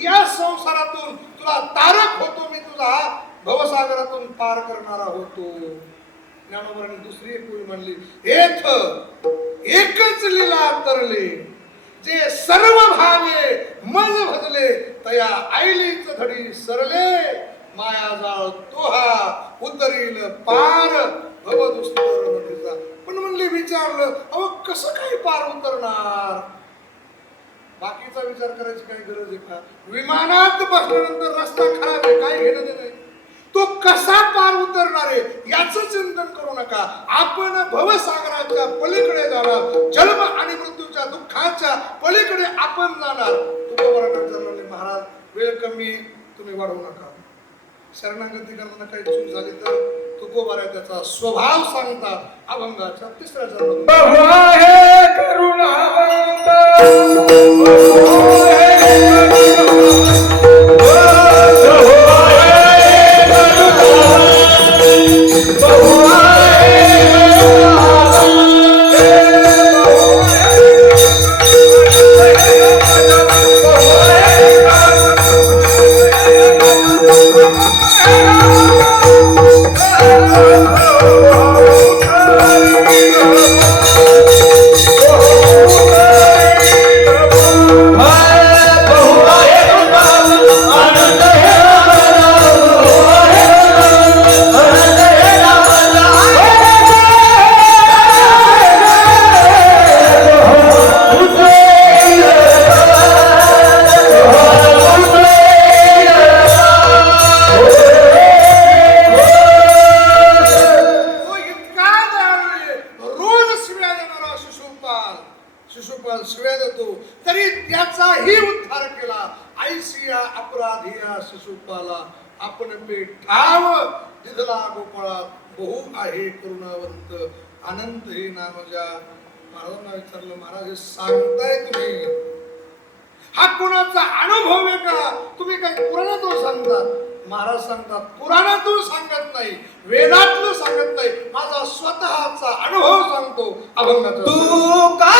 या संसारातून तुला तारक होतो, मी तुझा भवसागरातून पार करणारा होतो. ज्ञानोबरांनी दुसरी एक ओळी म्हणली, एकच लीला तरले जे सर्व भावे मज भजले तया आईलीच धडी सरले माया जाळ तोहा उतरील पार भवदुस्तर नदीचा. पण म्हणले विचारलं अहो कसं काय पार उतरणार? बाकीचा विचार करायची काही गरज आहे का? विमानात बसल्यानंतर रस्ता खराब आहे काय घेणं देणं? तो कसा पार उतरणार आहे याचं चिंतन करू नका. आपण भवसागराच्या पलीकडे जाणार, जन्म आणि मृत्यूच्या दुःखाच्या पलीकडे आपण जाणार. तुकोबाराकडे चालले महाराज वेळ कमी तुम्ही वाढवू नका. शरणागती करताना काही चूक झाली तर तुकोबारा त्याचा स्वभाव सांगतात. अभंगाच्या 3ऱ्या चरणात शिशुपाल शिव्या देतो तरी त्याचाही उद्धार केला. आईसिया अपराधिया शिशुपाला आपण पेठाव दिधला गोपाळा बहु आहे करुणावंत अनंत हे नामजा. महाराजांना विचारलं महाराज हे सांगताय तुम्ही हा कोणाचा अनुभव आहे का? तुम्ही काय पुराणातून सांगतात? महाराज सांगतात पुराणातून सांगत नाही, वेदातून सांगत नाही, माझा स्वतःचा अनुभव सांगतो. अभंगाचा तू का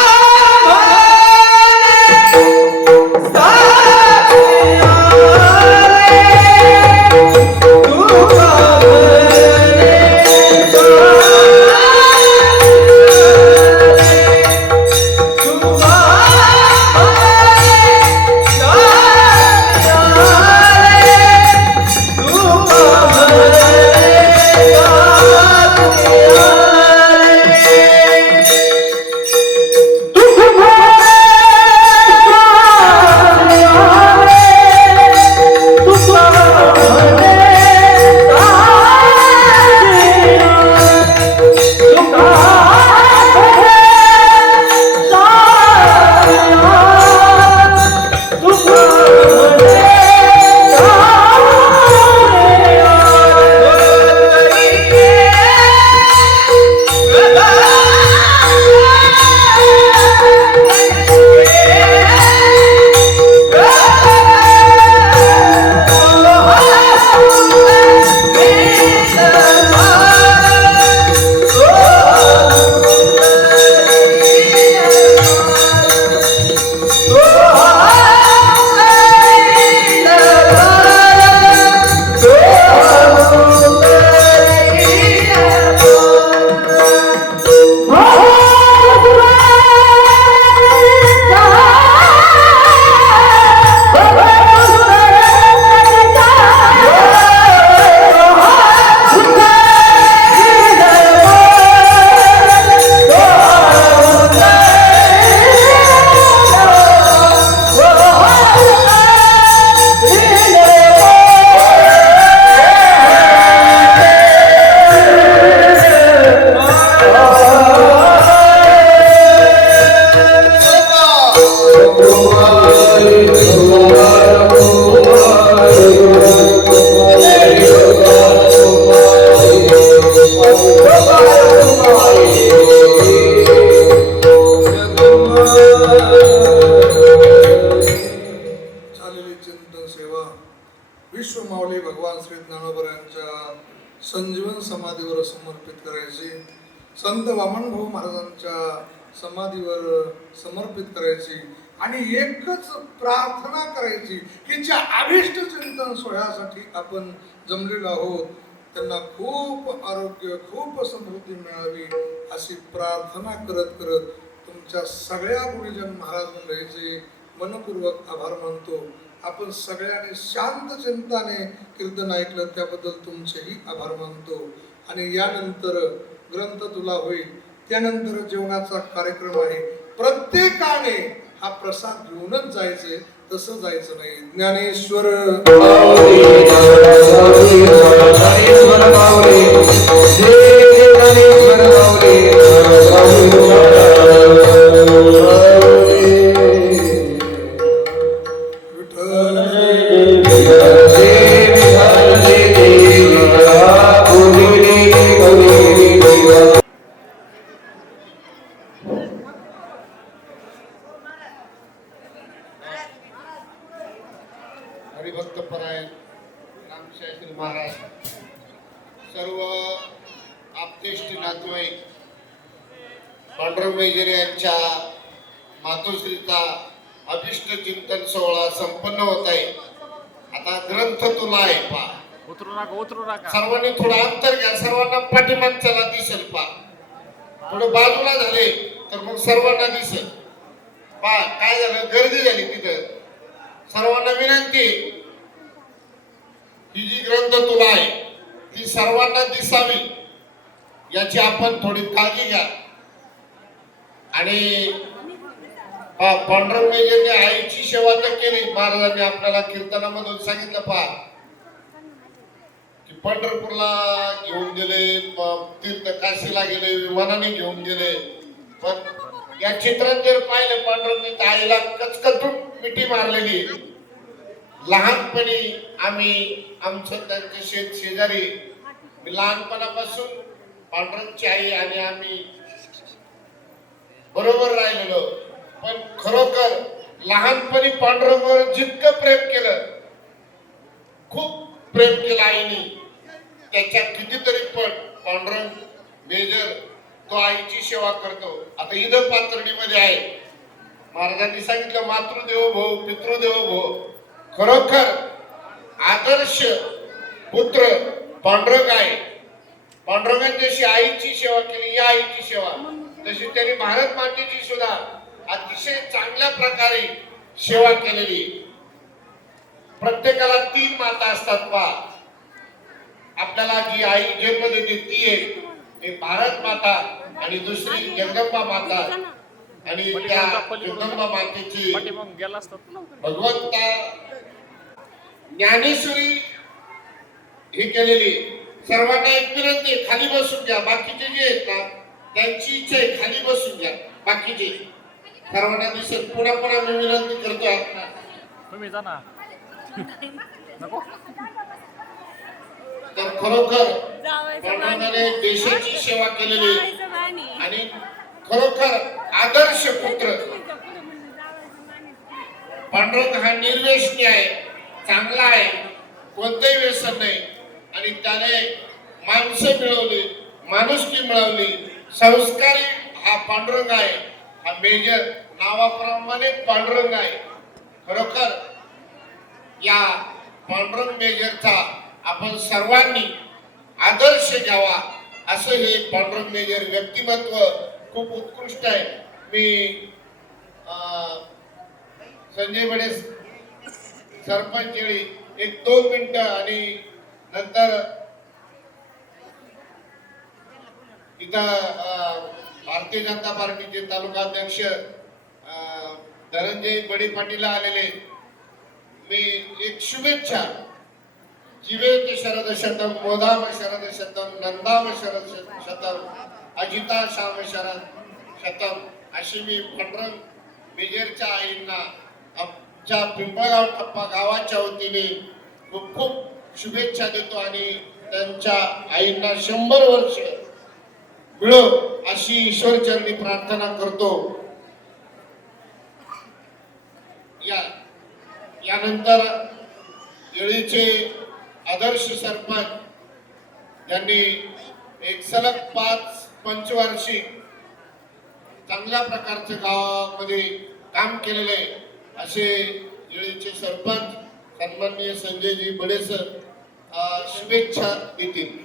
विश्व माऊली भगवान श्री ज्ञानोबरांच्या संजीवन समाधीवर समर्पित करायची, संत वामनभाऊ महाराजांच्या समाधीवर समर्पित करायची आणि एकच प्रार्थना करायची की ज्या अभिष्ट चिंतन सोहळ्यासाठी आपण जमलेलो आहोत त्यांना खूप आरोग्य खूप समृद्धी मिळावी अशी प्रार्थना करत करत तुमच्या सगळ्या गुरुजन महाराज मंडळीचे मनपूर्वक आभार मानतो. आपण सगळ्यांनी शांत चिंताने कीर्तन ऐकलं त्याबद्दल तुमचेही आभार मानतो. आणि यानंतर ग्रंथ तुला होईल, त्यानंतर जेवणाचा कार्यक्रम आहे. प्रत्येकाने हा प्रसाद घेऊनच जायचे, तसं जायचं नाही. ज्ञानेश्वर हरिभक्त परायण रामशास्त्री महाराज, सर्व आपतेष्ट नातेवाईक, पांडुरंग मेजर यांच्या मातोश्रीचा अभिष्ट चिंतन सोहळा संपन्न होत आहे. आता ग्रंथ तुला आहे पा, उतरू नका. सर्वांनी थोडं अंतर घ्या. सर्वांना पाठीमागच्याला दिसेल पा. थोडं बाजूला झाले तर मग सर्वांना दिसेल पा. काय झालं, गर्दी झाली तिथं. सर्वांना विनंती, ही जी ग्रंथ तुला आहे ती सर्वांना दिसावी याची आपण थोडी काळजी घ्या. आणि पांडुरंग मेजरने आईची सेवा तर केली. महाराजांनी आपल्याला कीर्तनामधून सांगितलं पहा की पंढरपूरला घेऊन गेले, तीर्थ काशीला गेले, विमानाने घेऊन गेले. पण या चित्रात जर पाहिलं, पांडुरंग आईला कचकचून मिठी मारलेली. लहानपणी आम्ही आमचं त्यांचे शेजारी, लहानपणापासून पांडुरंगची आई आणि आम्ही बरोबर राहिलेलो. पण खरोखर लहानपणी पांडुरंगावर जितकं प्रेम केलं, खूप प्रेम केलं आईने, त्याच्या कितीतरी पण पांडुरंग मेजर तो आईची सेवा करतो. आता इथं पातर्डीमध्ये आहे. महाराजांनी सांगितलं मातृदेवो भव पितृदेवो भव. खरोखर आदर्श पुत्र पांडुरंग आहे. पांडुरंगाने जशी आईची सेवा केली, या आईची सेवा, तशी त्यांनी भारत मातेची सुद्धा अतिशय चांगल्या प्रकारे सेवा केलेली. प्रत्येकाला 3 माता असतात पहा. आपल्याला जी आई जन्म देते ती एक भारत माता, आणि दुसरी जगदंबा माता. आणि त्या जगदंबा मातेची भगवंता ज्ञानेश्वरी हे केलेली. सर्वांना एक विनंती, खाली बसून घ्या. बाकीचे जे आहेत ना त्यांची इच्छा आहे खाली बसून घ्या. बाकीचे सर्वांना दिसेल. पुन्हा मी विनंती करतो, तुम्ही जा ना. नको. तर खरोखर पांडुरंगाने देशाची सेवा केलेली आणि खरोखर आदर्श पुत्र. पांडुरंग हा निर्व्यसनी आहे, चांगला आहे, कोणतेही व्यसन नाही. आणि त्याने माणसं मिळवली, माणुसकी मिळवली, संस्कारी हा पांडुरंग आहे. हा मेजर नावाप्रमाणे पांडुरंग आहे. खरोखर या पांडुरंग मेजरचा आपण सर्वांनी आदर्श घ्यावा. असं हे पांडुरंग मेजर व्यक्तिमत्व खूप उत्कृष्ट आहे. मी संजय बडे सरपंच 1-2 मिनिटं आणि नंतर इथं भारतीय जनता पार्टीचे तालुका अध्यक्ष धनंजय बडे पाटील आलेले. मी एक शुभेच्छा. जीवेत शरद शतम, मोदाम शरद शतम, नंदाम शरद शतम, अजिता श्याम शरद शतम, अशी मी पांडुरंग मेजरच्या आईंना आमच्या पिंपळगाव टप्पा गावाच्या वतीने खूप खूप शुभेच्छा देतो. आणि त्यांच्या आईंना 100 वर्ष मिळो अशी ईश्वरचरणी प्रार्थना करतो. यानंतर येळीचे आदर्श सरपंच यांनी एक सलग 5 पंचवार्षिक चांगल्या प्रकारचे गावामध्ये काम केलेले असे येळीचे सरपंच सन्माननीय संजयजी बडे सर शुभेच्छा देतील.